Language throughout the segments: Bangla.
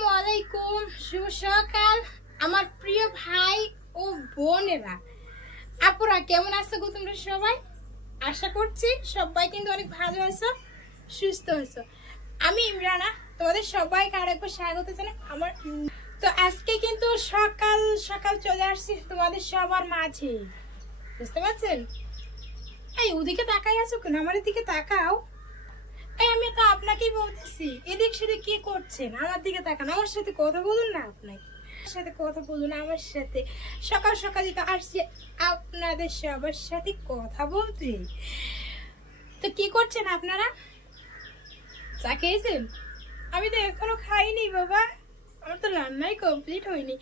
আসসালামু আলাইকুম, শুভ সকাল আমার প্রিয় ভাই ও বোনেরা। আপুরা কেমন আছো গো তোমরা সবাই? আশা করছি সবাই কিন্তু অনেক ভালো আছো, সুস্থ আছো। আমি ইমরানা, তোমাদের সবাইকে আরেকবার স্বাগত জানাই আমার। তো আজকে কিন্তু সকাল সকাল চলে আসছি তোমাদের সবার মাঝে, বুঝতে পারছেন? এই ওদিকে তাকাই আছো কেন? আমার দিকে তাকাও। আমি তো আপনাকেই বলতেছি, এদিক সেদিক কি করছেন? আমার দিকে তাকান, আমার সাথে কথা বলুন না। আপনার সাথে কথা বলুন আমার সাথে। সকাল সকালই তো আসছি আপনাদের সবার সাথে কথা বলতে। তো কি করছেন আপনারা? চা খেয়েছেন? আমি তো এখনো খাইনি বাবা, আমার তো রান্নাই কমপ্লিট হয়নি।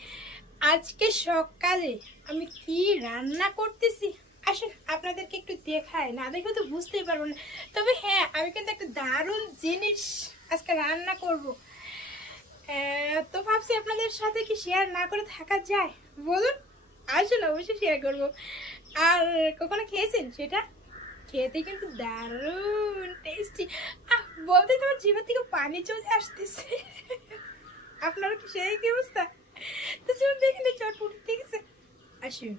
আজকে সকালে আমি কি রান্না করতেছি আসুন আপনাদেরকে একটু দেখায়, না দেখে তো বুঝতেই পারবো না। তবে হ্যাঁ, আমি কিন্তু একটা দারুণ জিনিস আজকে রান্না করব। তো ভাবছি আপনাদের সাথে কি শেয়ার না করে থাকা যায়? বলুন, আসুন অবশ্যই শেয়ার করব। আর কখনো খেয়েছেন সেটা? খেতে কিন্তু দারুণ টেস্টি। বলতে তোমার জিভের থেকে পানি চলে আসতেছে। আপনারা কি সেই কি অবস্থা? তো চলুন দেখে নিই চটপট, ঠিক আছে? আসুন।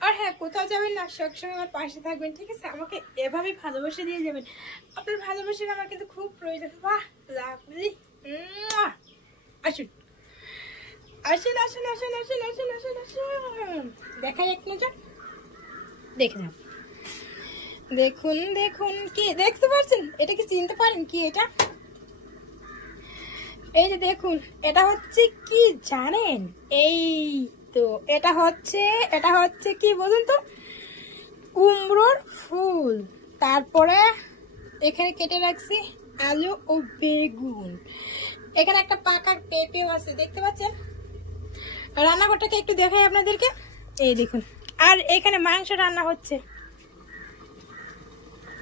আর হ্যাঁ, কোথাও যাবেন না, সবসময় আমার পাশে থাকবেন, ঠিক আছে? আমাকে এভাবেই ভালোবাসা দিয়ে যাবেন। আপনার ভালোবাসার আমার কিন্তু খুব প্রয়োজন। বাহ, লাভলি। আসুন আসুন আসুন আসুন আসুন আসুন আসুন আসুন, দেখাই এক নজর, দেখে যাও। দেখুন দেখুন, কি দেখতে পাচ্ছেন? এটা কি চিনতে পারেন কি এটা? এই যে দেখুন, এটা হচ্ছে কি জানেন? এই তো এটা হচ্ছে কি বলুন তো? কুমড়োর ফুল। তারপরে এখানে কেটে রাখছি আলু ও বেগুন। এখানে একটা পাকা পেঁপেও আছে, দেখতে পাচ্ছেন? রান্নাঘরটাকে একটু দেখাই আপনাদেরকে, এই দেখুন। আর এখানে মাংস রান্না হচ্ছে।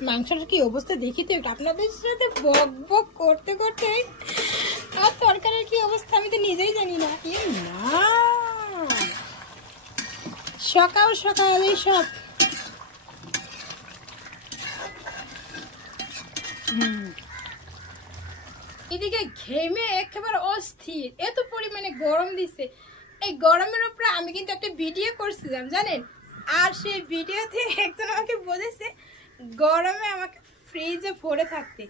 মাংসটার কি অবস্থা দেখি তো একটু আপনাদের সাথে বক বক করতে করতে। আর তরকারির কি অবস্থা আমি তো নিজেই জানি না। সকাল সকাল এই সব। এদিকে ঘেমে একেবারে অস্থির, এত পরিমাণে গরম দিছে। এই গরমের উপরে আমি কিন্তু একটা ভিডিও করছিলাম জানেন। আর সেই ভিডিওতে একজন আমাকে বলেছে গরমে আমাকে ফ্রিজে ভরে থাকতে।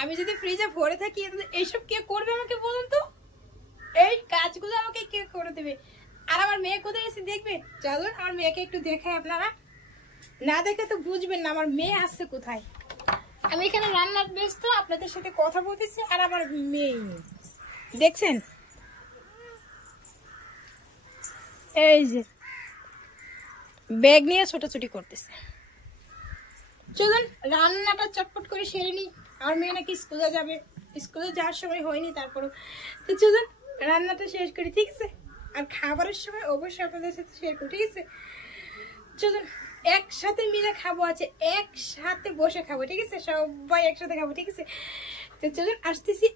আমি যদি ফ্রিজে ভরে থাকি এইসব কে করবে আমাকে বলুন তো? এই কাজগুলো আমাকে কে করে দেবে? আর আমার মেয়ে কোথায় এসে দেখবে? চলুন আমার মেয়েকে একটু দেখাই। আপনারা না দেখে তো বুঝবেন না আমার মেয়ে আসছে কোথায়। আমি এখানে রান্নার ব্যস্ত, আপনাদের সাথে কথা বলতেছি। আর আমার মেয়ে দেখছেন, এই যে ব্যাগ নিয়ে ছোটাছুটি করতেছে। চলুন রান্নাটা চটপট করে সেরে নিই। আমার মেয়ে নাকি স্কুলে যাবে, স্কুলে যাওয়ার সময় হয়নি তারপরও। তো চলুন রান্নাটা শেষ করি, ঠিক আছে? আর খাবারের সময় অবশ্যই আপনাদের সাথে শেয়ার করি, ঠিক আছে? চলুন একসাথে মিলে খাবো, আছে একসাথে বসে খাবো, ঠিক আছে? সবাই একসাথে খাবো, ঠিক আছে? তো চলুন আসতেছি।